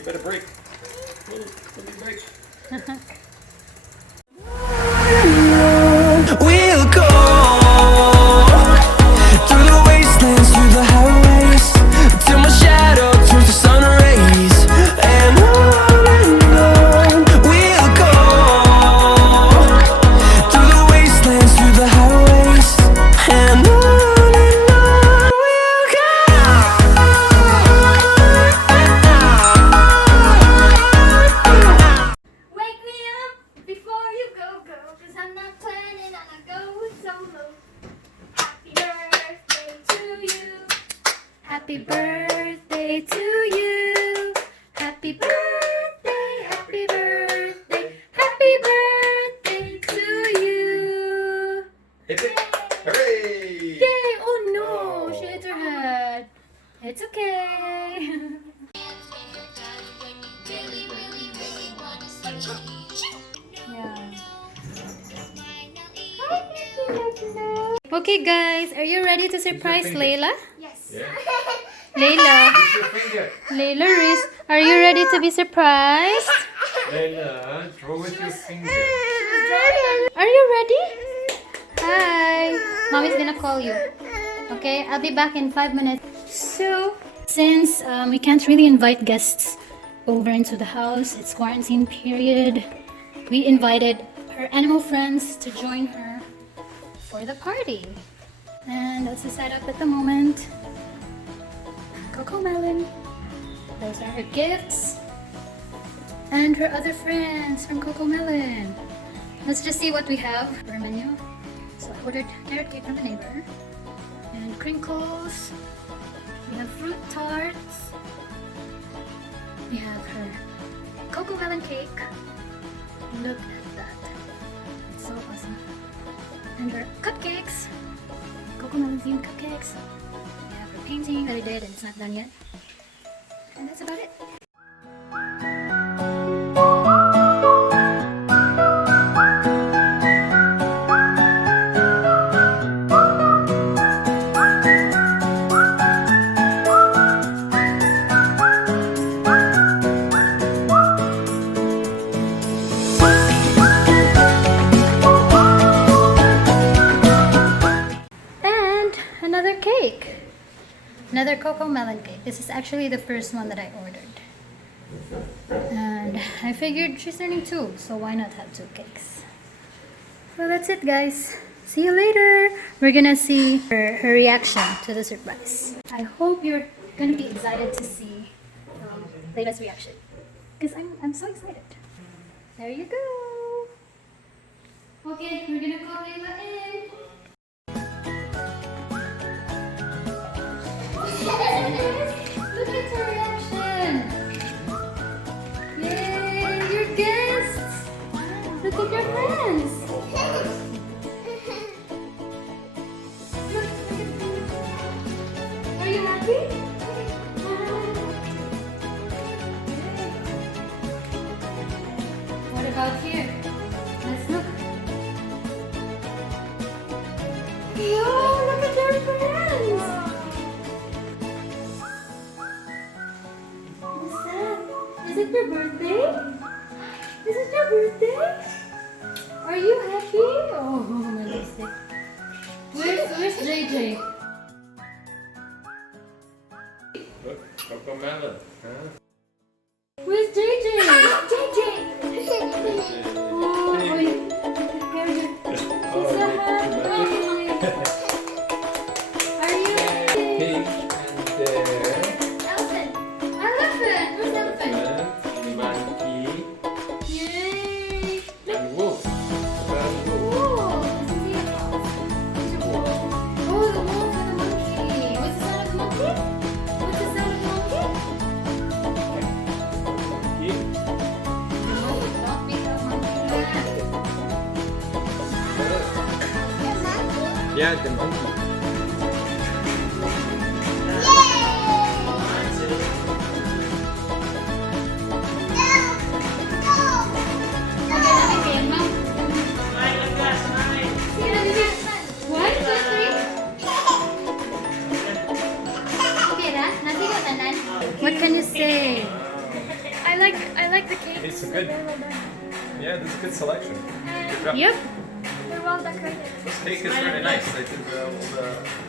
you better break. Oh, let me break. We'll go through the wastelands, through the highways, till my shadow turns to sun rays. And on we'll go through the wastelands, through the highways, and on we'll go. Wake me up before you go, cause I'm not planning on a go solo. Happy birthday to you. Happy birthday to you. Happy birthday, happy birthday, happy birthday to you. Hit it. Hooray! Yay! Oh no, she hit her head. It's okay. Okay guys, are you ready to surprise Layla? Yes. Yeah. Layla, Use your finger. Layla Reese, are you ready to be surprised? Layla, draw with your finger. Are you ready? Hi. Mommy's gonna call you. Okay, I'll be back in 5 minutes. So, since we can't really invite guests over into the house, it's quarantine period, we invited her animal friends to join her for the party. And that's the setup at the moment. COCOMELON. Those are her gifts. And her other friends from COCOMELON. Let's just see what we have for a menu. So I ordered carrot cake from the neighbor. And crinkles. We have fruit tarts. We have her COCOMELON cake. Look at that. It's so awesome. And her cupcakes. COCOMELON themed cupcakes. We have her painting that I did and it's not done yet. And that's about it. And another cake. Another COCOMELON cake. This is actually the first one that I ordered. And I figured she's turning 2, so why not have 2 cakes? So that's it guys. See you later. We're gonna see her reaction to the surprise. I hope you're gonna be excited to see Layla's reaction. Because I'm so excited. There you go. Okay, we're gonna call Layla in. Look at her reaction! Yay! Your guests! Look at your friends! Are you happy? What about here? Let's look. Yo, look at your friends! What's that? Is it your birthday? Is it your birthday? Are you happy? Oh, my lipstick. Where's JJ? Look, COCOMELON. Huh? Where's JJ? JJ! Oh, wait. Here, here. She's so happy. Are you happy? Pink and there. Elephant. Elephant. Where's the elephant? Monkey Yay! and wolf. And wolf. Oh, this is the wolf. There's a wolf. Oh, the wolf and the monkey. What's the sound of the monkey? What's the sound of the monkey? Monkey. No, don't beat the monkey. Yeah, the monkey. What can you say? It's a good. Yeah, this is a good selection. Good job. Yep. They're well decorated. This cake is really nice. I did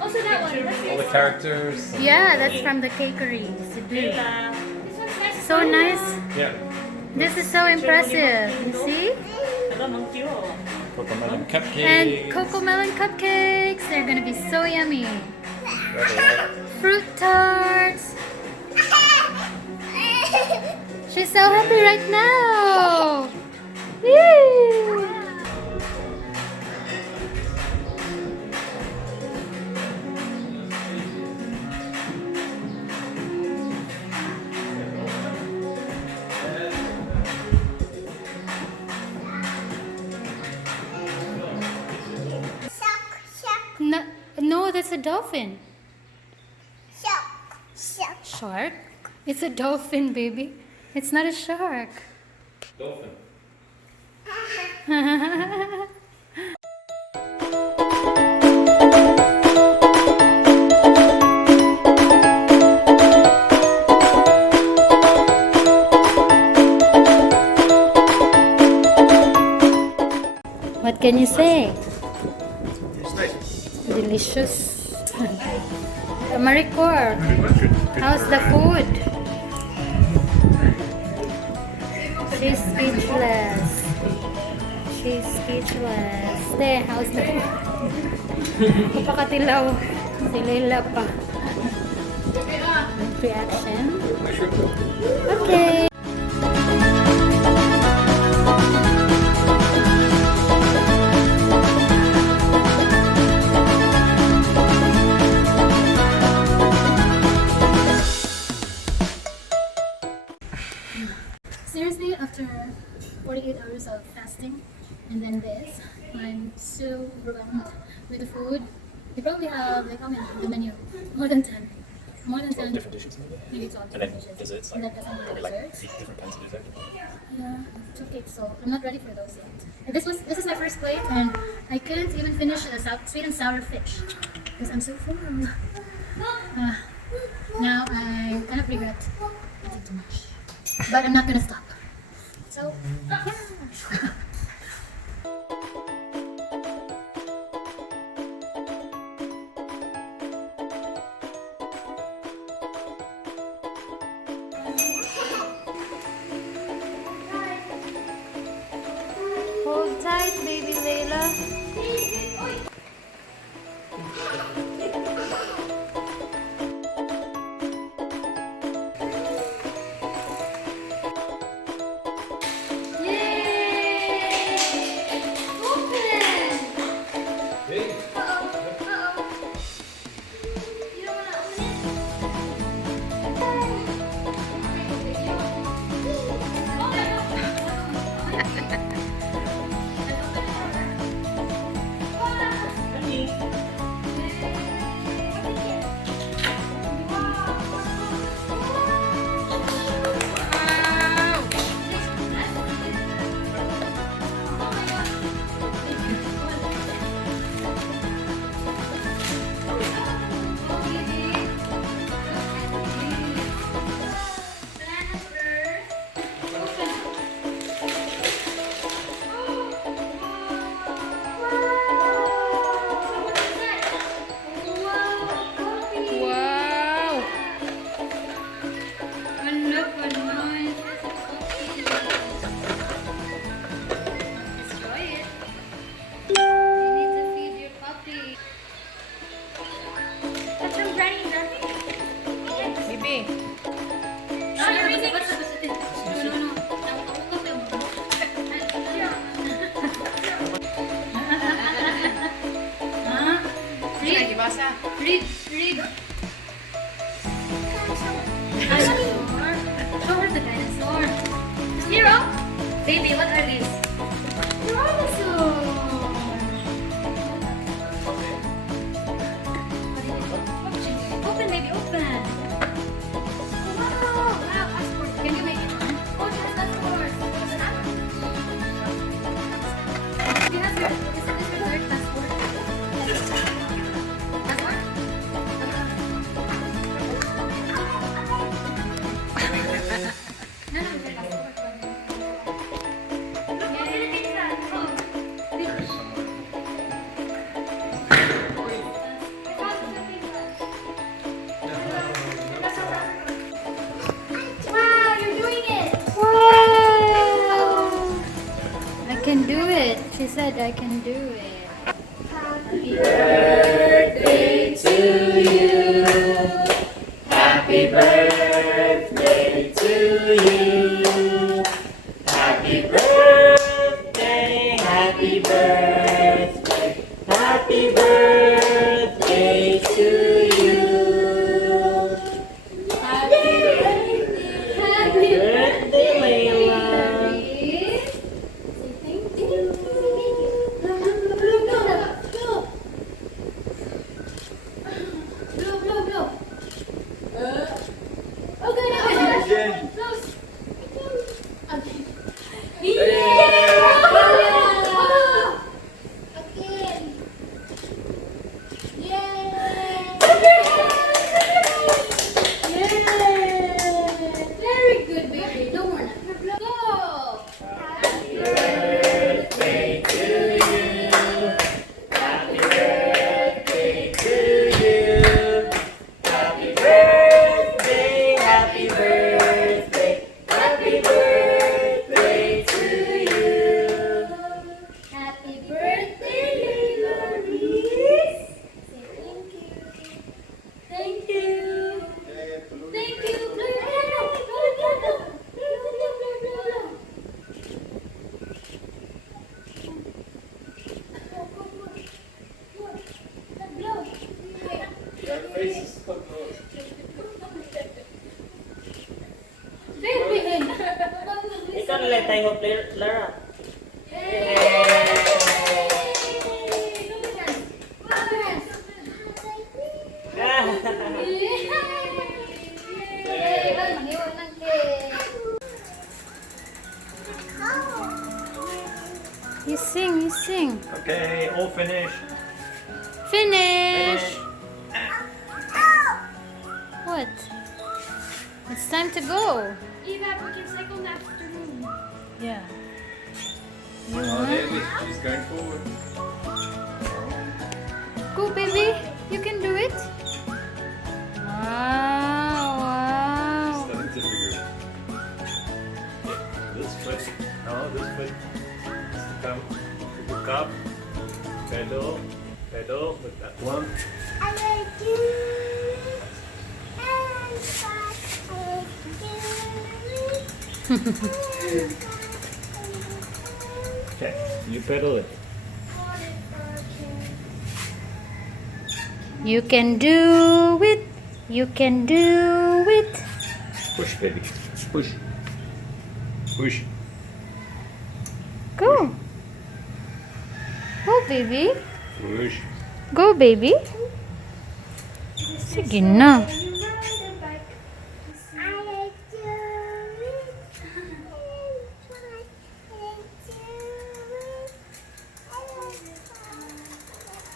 Also that one. all the characters. Yeah, that's from the cakery. Sidley. This one's nice. So nice. Yeah. This is so impressive. You see? COCOMELON cupcakes. And COCOMELON cupcakes. They're gonna be so yummy. Fruit tarts. She's so happy right now. Woo! No, no, that's a dolphin. Shark? It's a dolphin, baby. It's not a shark. Dolphin. What can you say? It's nice. Delicious. Maricor, how's the food? She's speechless. She's speechless. Te, how's the food? Kapakatilaw. Si Layla pa. Reaction? Okay. Seriously, after 48 hours of fasting and then this, I'm so overwhelmed with the food. You probably have, like, how many on the menu? More than 10. More than 10. Different dishes maybe. Maybe 12 And then different dishes. desserts, And like, then some probably like desserts. 8 different kinds of dessert. Yeah, 2 cakes, so I'm not ready for those yet. And this is my first plate, and I couldn't even finish the sweet and sour fish because I'm so full. Now I kind of regret eating too much, but I'm not gonna stop. So yeah. Hold tight, baby Layla. Yay! Open! Hey. Uh-oh. You don't wanna open it? Wow! And look what nice. Destroy it. You need to feed your puppy. That's from Granny Granny. Maybe. No, you're raising it. No. Read. Read. Dinosaur. Show her the dinosaur. Hero. Baby, what are these? Dinosaurs. Open, baby, open. Wow, passport. Can you make it one? Oh, she has passport. What's that? She has her, is it her third passport? Passport? No, her passport. said I can do it. Happy birthday to you. Happy birthday to you. Happy birthday, happy birthday, happy birthday to you. Happy birthday, Layla. Say thank you. Very good, baby. No more now. Go. Happy birthday to you. Happy birthday to you. Happy birthday, happy birthday, happy birthday to you. Happy birthday, Layla Reese. Say thank you. Thank you. Thank you. Your face is so good. Ikaw na lang tayo player, Lara. You sing, you sing. Okay, all finished. Finish. What? It's time to go. Levi, we can cycle in the afternoon. Yeah. You Oh, want? baby, she's going forward. Go, baby. You can do it. Wow, wow. Starting to figure it. This foot. No, this foot. Come. Look up. Pedal. Pedal with that one. Okay, you pedal it. You can do it. You can do it. Push, baby. Push. Push. Go. Go, baby. Push. Go, baby. Sige na.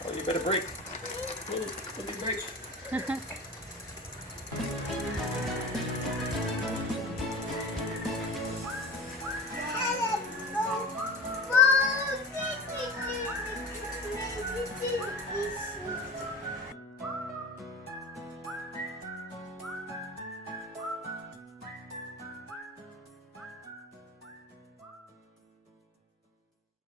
Oh, you better break. Let me break.